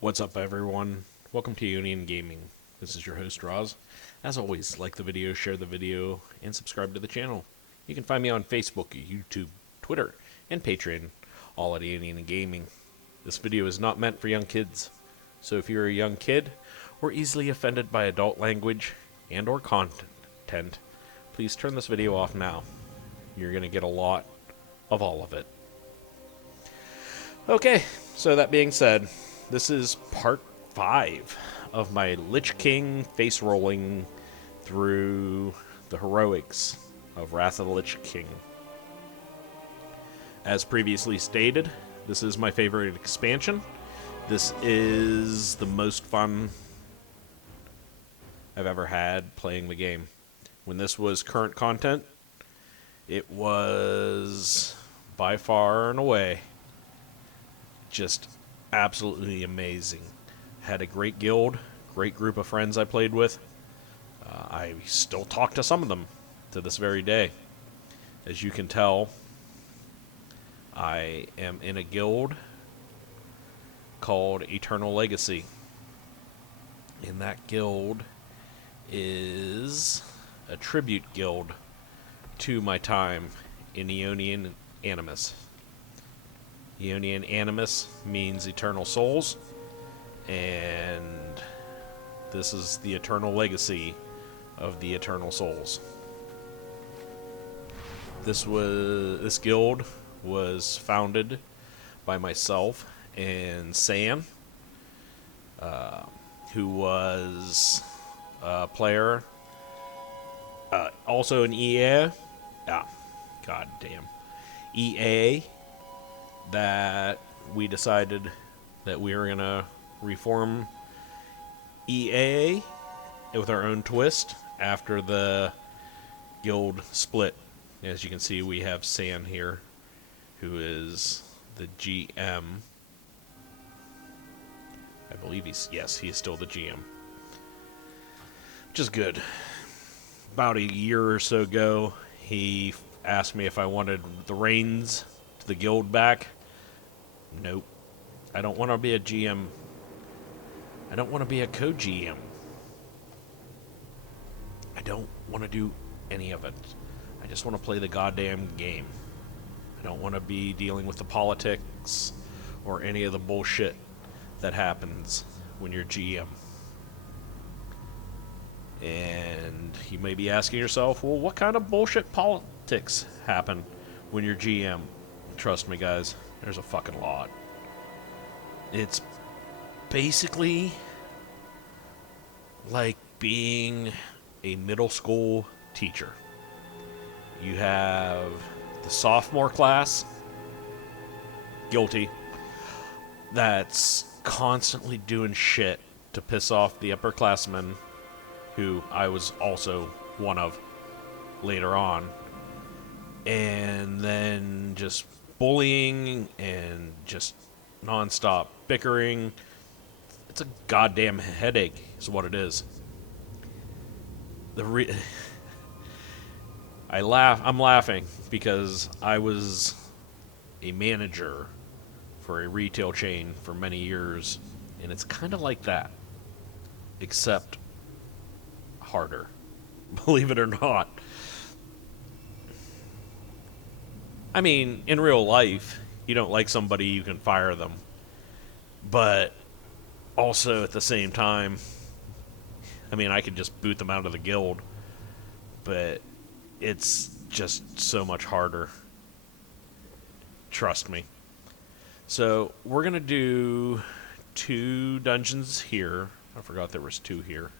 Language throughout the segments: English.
What's up, everyone? Welcome to Union Gaming. This is your host, Roz. As always, like the video, share the video, and subscribe to the channel. You can find me on Facebook, YouTube, Twitter, and Patreon, all at Union Gaming. This video is not meant for young kids, so if you're a young kid or easily offended by adult language and or content, please turn this video off now. You're going to get a lot of all of it. Okay, so that being said, this is part 5 of my Lich King face rolling through the heroics of Wrath of the Lich King. As previously stated, this is my favorite expansion. This is the most fun I've ever had playing the game. When this was current content, it was by far and away just absolutely amazing. Had a great guild, great group of friends I played with. I still talk to some of them to this very day. As you can tell, I am in a guild called Eternal Legacy. And that guild is a tribute guild to my time in Aeonian Animus. Aeonian Animus means eternal souls, and this is the eternal legacy of the eternal souls. This guild was founded by myself and Sam, who was a player, also an EA. God damn. EA. That we decided that we were going to reform EA with our own twist after the guild split. As you can see, we have San here, who is the GM. I believe he is still the GM. Which is good. About a year or so ago, he asked me if I wanted the reins to the guild back. Nope. I don't want to be a GM. I don't want to be a co-GM. I don't want to do any of it. I just want to play the goddamn game. I don't want to be dealing with the politics or any of the bullshit that happens when you're GM. And you may be asking yourself, well, what kind of bullshit politics happen when you're GM? Trust me, guys. There's a fucking lot. It's basically like being a middle school teacher. You have the sophomore class, guilty, that's constantly doing shit to piss off the upperclassmen, who I was also one of later on, and then just bullying and just non-stop bickering. It's a goddamn headache is what it is. I'm laughing because I was a manager for a retail chain for many years, and it's kind of like that, except harder. Believe it or not. I mean, in real life, you don't like somebody, you can fire them. But also at the same time, I mean, I could just boot them out of the guild. But it's just so much harder. Trust me. So we're going to do 2 dungeons here. I forgot there was 2 here.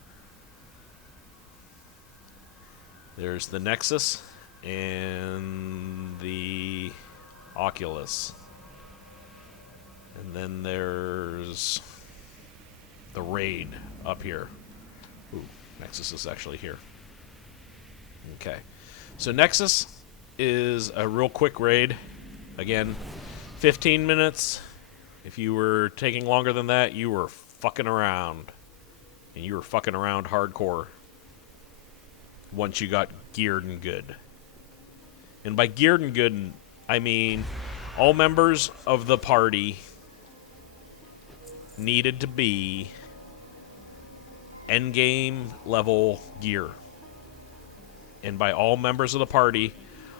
There's the Nexus and the Oculus. And then there's the raid up here. Ooh, Nexus is actually here. Okay. So Nexus is a real quick raid. Again, 15 minutes. If you were taking longer than that, you were fucking around. And you were fucking around hardcore once you got geared and good. And by geared and good, I mean all members of the party needed to be endgame level gear. And by all members of the party,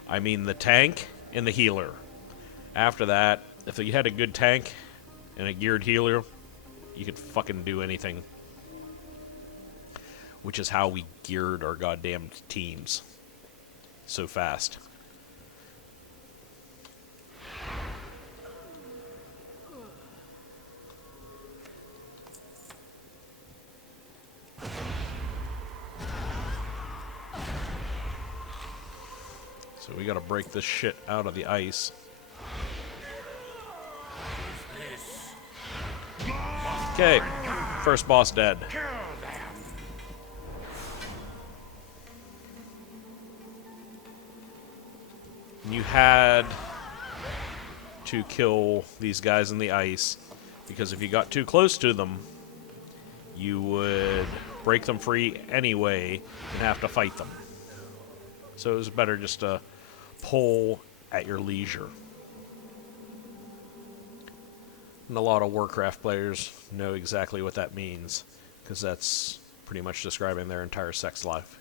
I mean the tank and the healer. After that, if you had a good tank and a geared healer, you could fucking do anything. Which is how we geared our goddamn teams so fast. So we gotta break this shit out of the ice. Okay, first boss dead. You had to kill these guys in the ice, because if you got too close to them, you would break them free anyway and have to fight them. So it was better just to pull at your leisure. And a lot of Warcraft players know exactly what that means, because that's pretty much describing their entire sex life.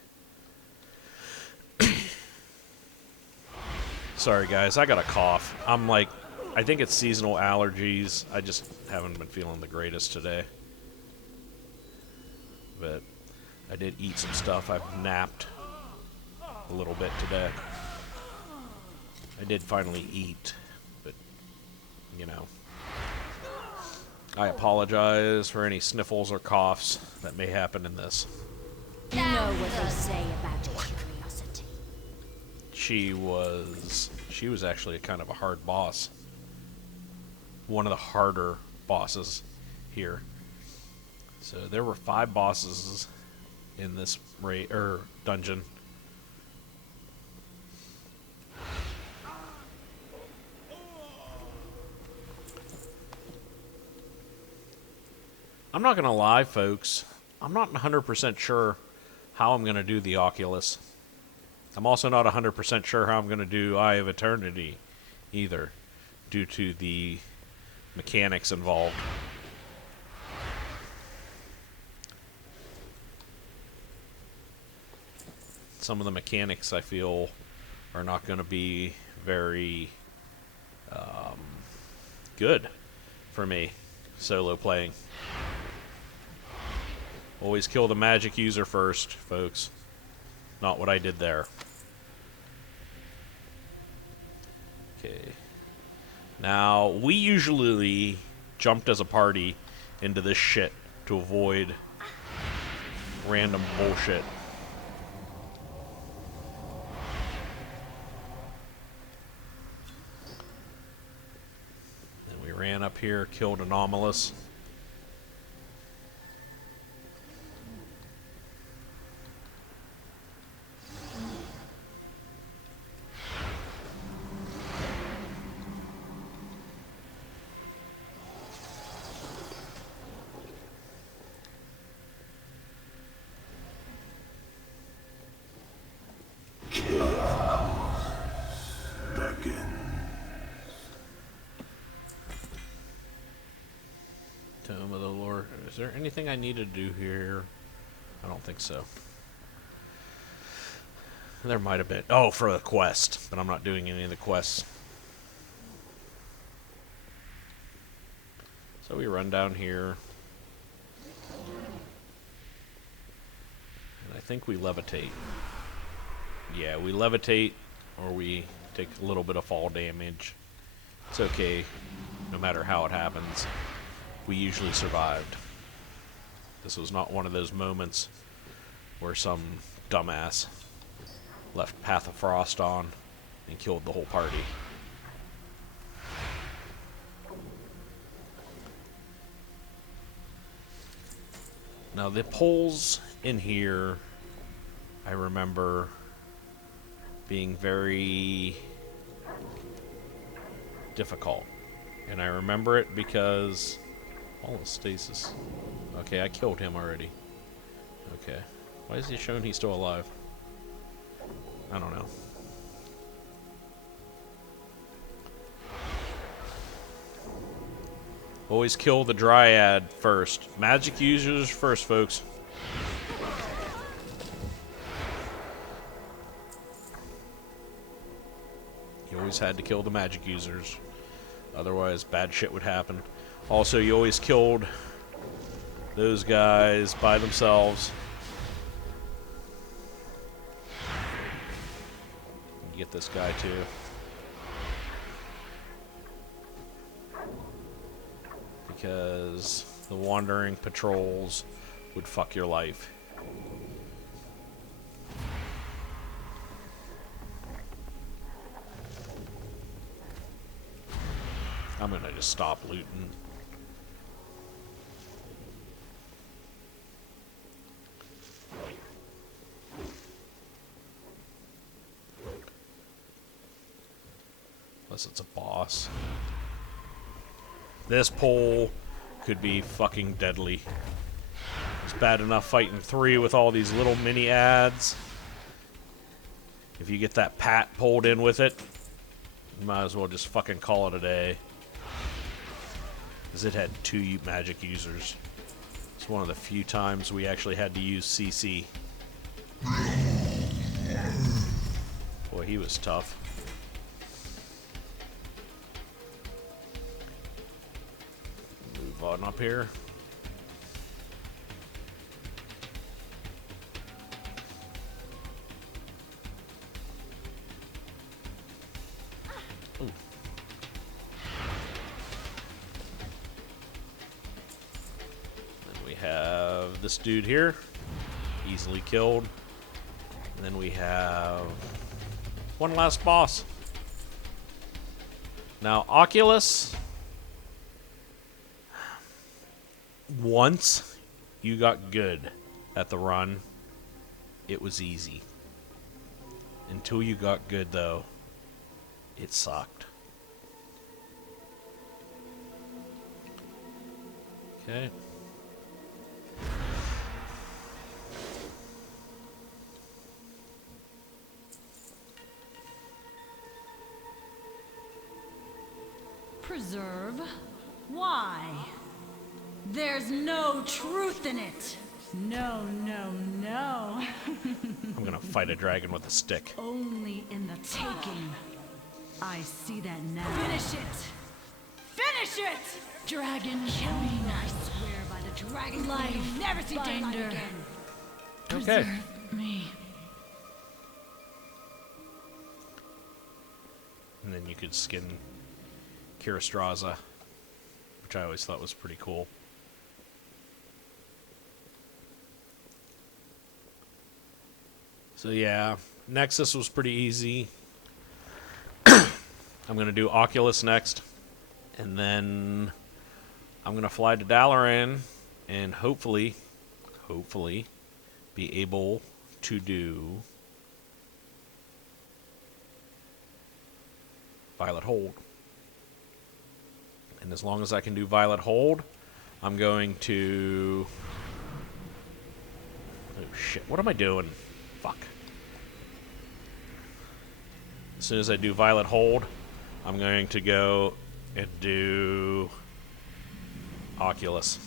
Sorry guys, I got a cough. I think it's seasonal allergies. I just haven't been feeling the greatest today. But I did eat some stuff. I've napped a little bit today. I did finally eat, but, you know. I apologize for any sniffles or coughs that may happen in this. You know what they say about curiosity. She was actually kind of a hard boss. One of the harder bosses here. So there were 5 bosses in this dungeon. I'm not gonna lie, folks. I'm not 100% sure how I'm gonna do the Oculus. I'm also not 100% sure how I'm gonna do Eye of Eternity either, due to the mechanics involved. Some of the mechanics I feel are not going to be very good for me solo playing. Always kill the magic user first, folks. Not what I did there. Okay. Now, we usually jumped as a party into this shit to avoid random bullshit. Then we ran up here, killed Anomalous. Tome of the Lord. Is there anything I need to do here? I don't think so. There might have been. Oh, for the quest. But I'm not doing any of the quests. So we run down here. And I think we levitate. Yeah, we levitate or we take a little bit of fall damage. It's okay, no matter how it happens. We usually survived. This was not one of those moments where some dumbass left Path of Frost on and killed the whole party. Now the pulls in here, I remember being very difficult. And I remember it because all the stasis. Okay, I killed him already. Okay. Why is he showing he's still alive? I don't know. Always kill the Dryad first. Magic users first, folks. You always had to kill the magic users. Otherwise, bad shit would happen. Also, you always killed those guys by themselves. You get this guy, too. Because the wandering patrols would fuck your life. I'm gonna just stop looting. Unless it's a boss. This pole could be fucking deadly. It's bad enough fighting 3 with all these little mini ads. If you get that pat pulled in with it, you might as well just fucking call it a day. Because it had 2 magic users. It's one of the few times we actually had to use CC. Boy, he was tough. Move on up here. Ooh. Then we have this dude here. Easily killed. And then we have one last boss. Now, Oculus, once you got good at the run, it was easy. Until you got good, though, it sucked. Okay. Preserve? Why? There's no truth in it. No, no, no. I'm gonna fight a dragon with a stick. Only in the taking. I see that now. Finish it! Finish it! Dragon killing. I swear by the dragon life. You'll never see daylight again. Okay. Preserve me. And then you could skin Kirastraza, which I always thought was pretty cool. So yeah, Nexus was pretty easy. I'm going to do Oculus next. And then I'm going to fly to Dalaran and hopefully be able to do Violet Hold. And as long as I can do Violet Hold, I'm going to... Oh shit, what am I doing? Fuck. As soon as I do Violet Hold, I'm going to go and do Oculus.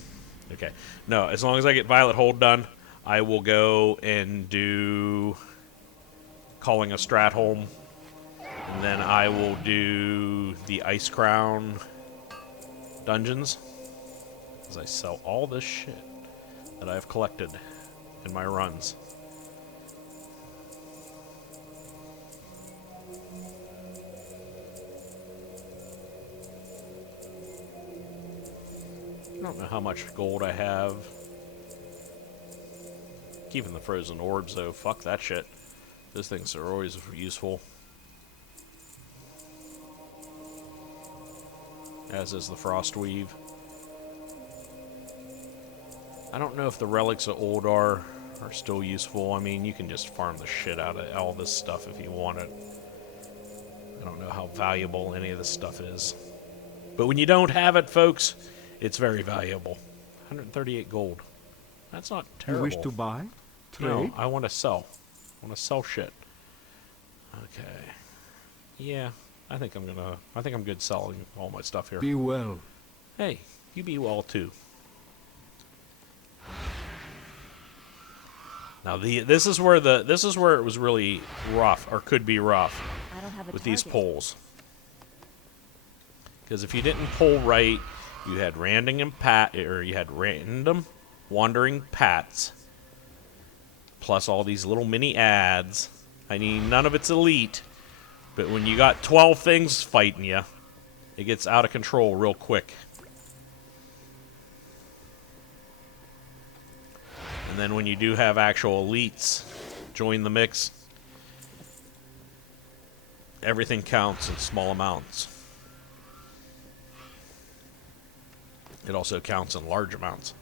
Okay. No, as long as I get Violet Hold done, I will go and do Calling a Stratholme. And then I will do the Ice Crown dungeons. As I sell all this shit that I've collected in my runs. I don't know how much gold I have. Keeping the frozen orbs, though. Fuck that shit. Those things are always useful. As is the Frost Weave. I don't know if the relics of Oldar are still useful. I mean, you can just farm the shit out of all this stuff if you want it. I don't know how valuable any of this stuff is. But when you don't have it, folks, it's very valuable. 138 gold. That's not terrible. You wish to buy? Trade? No, I want to sell. I want to sell shit. Okay. Yeah, I think I'm good selling all my stuff here. Be well. Hey, You be well too. Now this is where it was really rough, or could be rough, I don't have a with these target. poles. Because if you didn't pull right, you had random wandering pats, plus all these little mini ads. I mean, none of it's elite, but when you got 12 things fighting you, it gets out of control real quick. And then when you do have actual elites join the mix, everything counts in small amounts. It also counts in large amounts.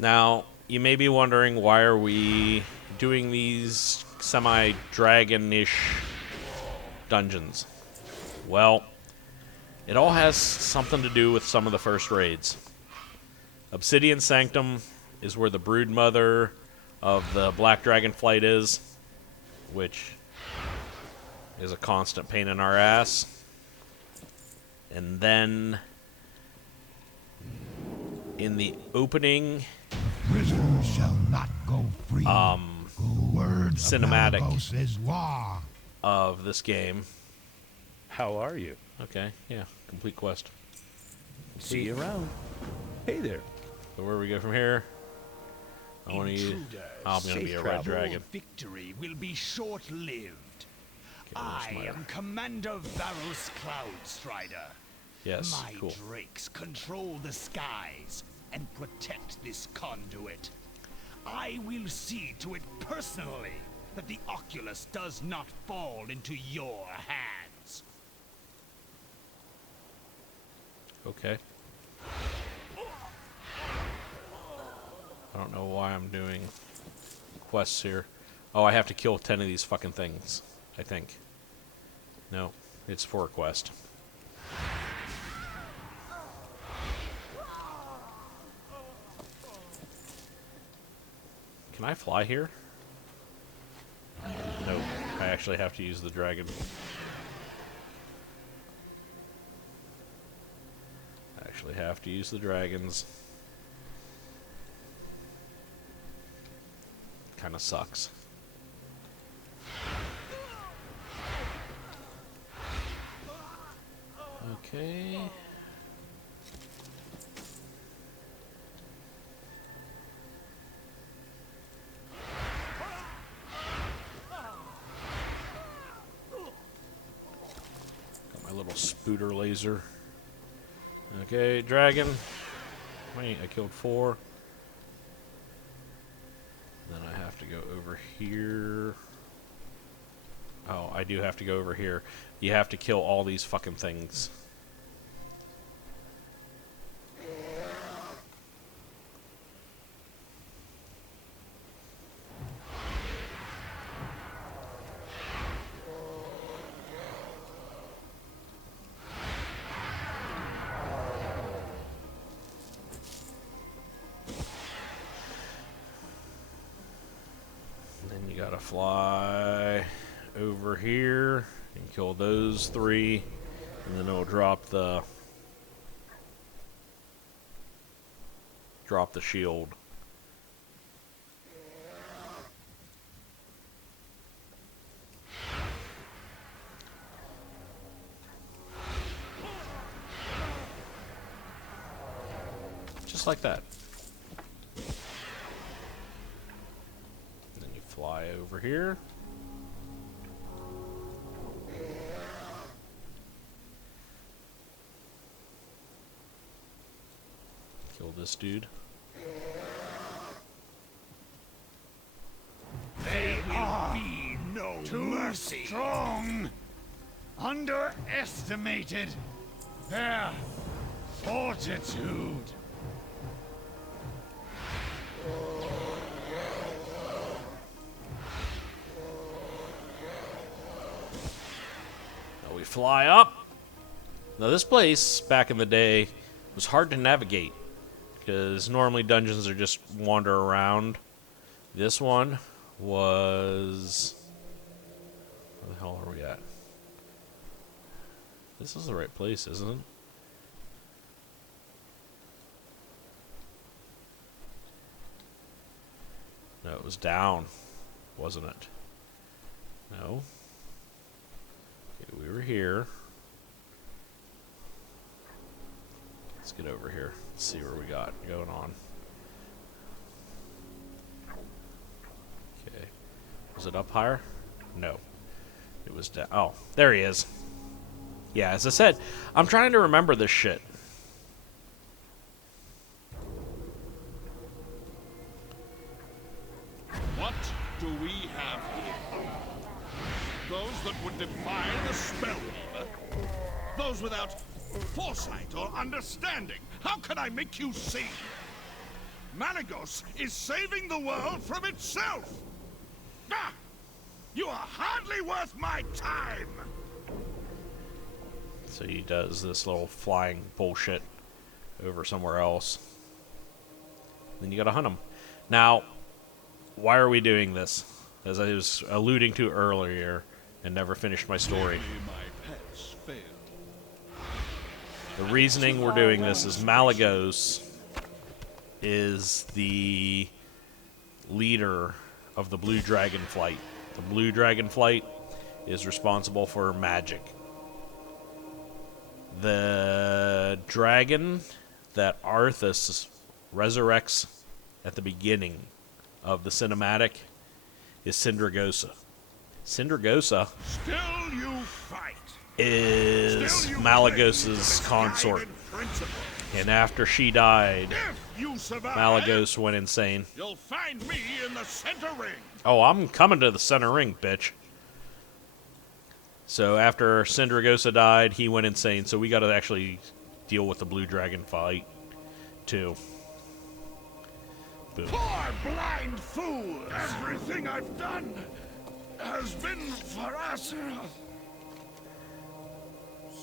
Now, you may be wondering, why are we doing these semi-dragon-ish dungeons? Well, it all has something to do with some of the first raids. Obsidian Sanctum is where the brood mother of the Black Dragon Flight is, which is a constant pain in our ass. And then in the opening Prisoners shall not go free. The word cinematic of Malagos is law. of this game. How are you? Okay, yeah, complete quest. See you around. Hey there. So where we go from here? I want to use. I'm going to be a red dragon. Your victory will be short-lived. where's my- I am Commander Varus Cloudstrider. Yes, My cool. drakes control the skies and protect this conduit. I will see to it personally that the Oculus does not fall into your hands. Okay. I don't know why I'm doing quests here. Oh, I have to kill 10 of these fucking things, I think. No, it's for a quest. Can I fly here? No, I actually have to use the dragon. I actually have to use the dragons. Kind of sucks. Okay. Got my little spooter laser. Okay, dragon. Wait, I killed 4. Then I have to go over here. Oh, I do have to go over here. You have to kill all these fucking things. Then you gotta fly over here and kill those 3, and then it'll drop the shield. Just like that. Then you fly over here. Kill this dude. There will be no mercy. Strong. Underestimated their fortitude. Now we fly up. Now this place, back in the day, was hard to navigate, because normally dungeons are just wander around. This one was hell are we at? This is the right place, isn't it? No, it was down, wasn't it? No. Okay, we were here. Let's get over here. Let's see where we got going on. Okay. Was it up higher? No. It was down. Oh, there he is. Yeah, as I said, I'm trying to remember this shit. What do we have here? Those that would defy the Spellweaver? Those without foresight or understanding? How can I make you see? Malagos is saving the world from itself! Ah! You are hardly worth my time! So he does this little flying bullshit over somewhere else. Then you gotta hunt him. Now, why are we doing this? As I was alluding to earlier and never finished my story. The reasoning we're doing this is Malagos is the leader of the Blue Dragon Flight. The Blue Dragon Flight is responsible for magic. The dragon that Arthas resurrects at the beginning of the cinematic is Sindragosa. Sindragosa Still you fight. is Still you Malagos's claim consort. misguided principle. And after she died, If you survive, Malagos went insane. you'll find me in the center ring. Oh, I'm coming to the center ring, bitch. So after Sindragosa died, he went insane. So we got to actually deal with the Blue Dragon fight, too. Boom. Poor blind fool! Everything I've done has been for us.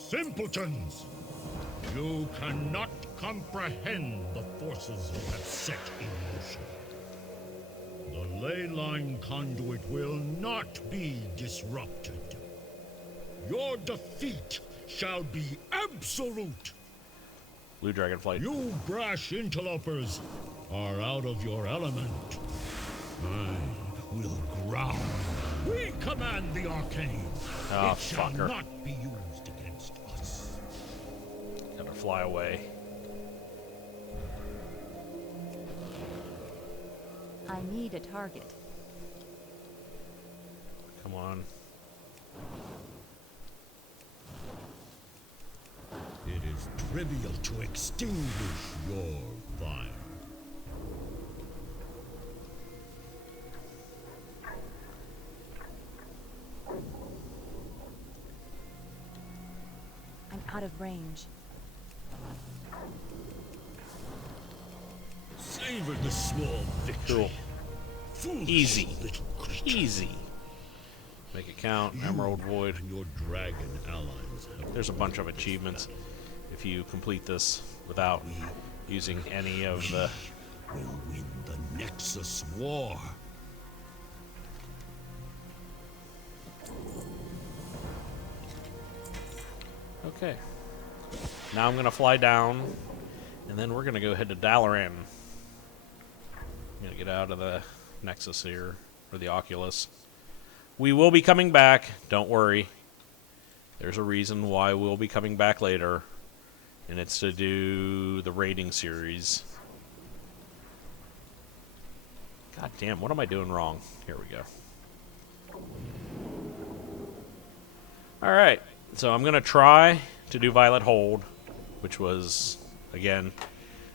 Simpletons! You cannot comprehend the forces you have set in motion. The ley line conduit will not be disrupted. Your defeat shall be absolute. Blue Dragon fight. You brash interlopers are out of your element. I will ground. We command the arcane. Oh, it shall fucker. not be used against us. Gotta fly away. I need a target. Come on. It is trivial to extinguish your fire. I'm out of range. Savor the small victory. Cool. Foolish Easy. little creature. Easy. Make it count. Emerald Void. And your dragon allies have There's a bunch of achievements if you complete this without using any of the... will win the Nexus War. Okay. Now I'm going to fly down, and then we're going to go head to Dalaran. I'm going to get out of the Nexus here, or the Oculus. We will be coming back, don't worry. There's a reason why we'll be coming back later, and it's to do the raiding series. God damn, what am I doing wrong? Here we go. Alright, so I'm going to try to do Violet Hold, which was, again,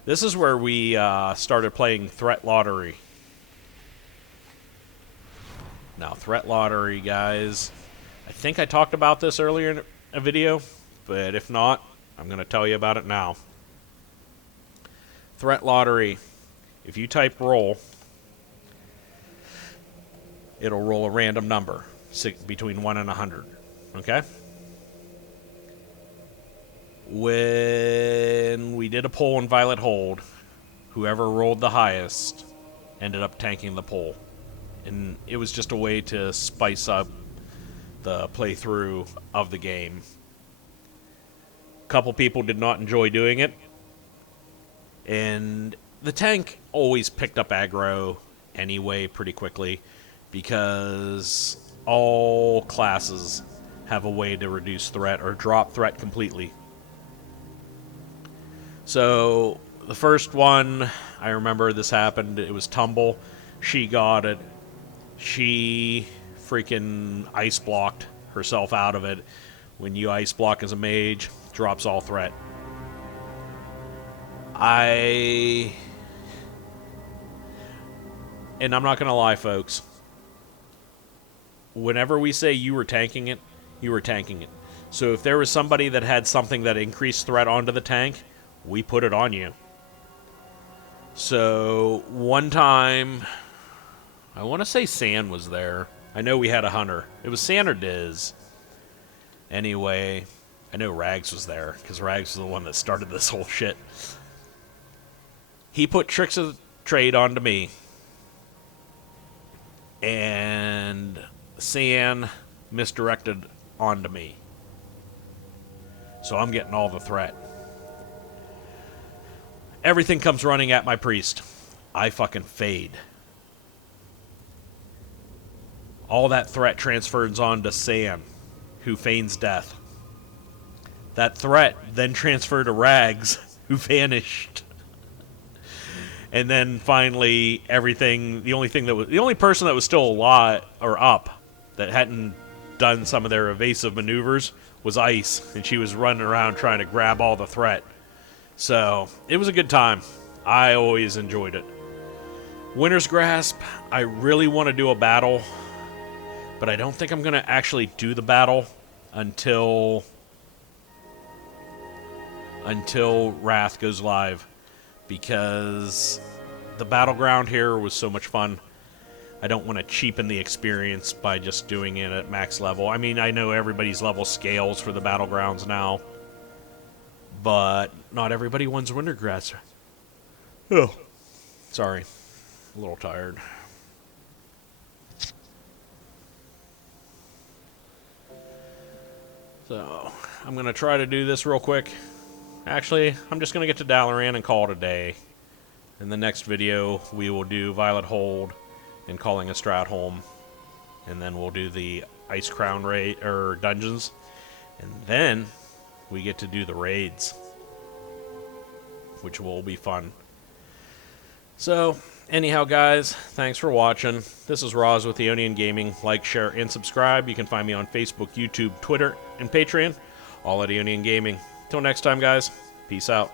this is where we started playing Threat Lottery. Now, Threat Lottery, guys, I think I talked about this earlier in a video, but if not, I'm going to tell you about it now. Threat Lottery, if you type roll, it'll roll a random number between 1 and 100, okay? When we did a poll in Violet Hold, whoever rolled the highest ended up tanking the poll. And it was just a way to spice up the playthrough of the game. A couple people did not enjoy doing it. And the tank always picked up aggro anyway pretty quickly, because all classes have a way to reduce threat or drop threat completely. So the first one, I remember this happened, it was Tumble. She got it. She freaking ice blocked herself out of it. When you ice block as a mage, drops all threat. And I'm not going to lie, folks. Whenever we say you were tanking it, you were tanking it. So if there was somebody that had something that increased threat onto the tank, we put it on you. So one time, I want to say San was there. I know we had a hunter. It was San or Diz. Anyway, I know Rags was there, because Rags was the one that started this whole shit. He put Tricks of the Trade onto me. And San misdirected onto me. So I'm getting all the threat. Everything comes running at my priest. I fucking fade. All that threat transfers on to San, who feigns death. That threat then transferred to Rags, who vanished. And then finally, everything, the only person that was still alive, or up, that hadn't done some of their evasive maneuvers was Ice, and she was running around trying to grab all the threat. So, it was a good time. I always enjoyed it. Winter's Grasp, I really want to do a battle, but I don't think I'm going to actually do the battle until Wrath goes live, because the battleground here was so much fun. I don't want to cheapen the experience by just doing it at max level. I mean, I know everybody's level scales for the battlegrounds now, but not everybody wants Wintergrass. Oh, sorry. A little tired. So, I'm going to try to do this real quick. Actually, I'm just going to get to Dalaran and call it a day. In the next video, we will do Violet Hold and Calling a Stratholme. And then we'll do the Ice Crown raid, or dungeons. And then we get to do the raids, which will be fun. So, anyhow, guys, thanks for watching. This is Roz with Aeonian Gaming. Like, share, and subscribe. You can find me on Facebook, YouTube, Twitter, and Patreon, all at Aeonian Gaming. Till next time, guys, peace out.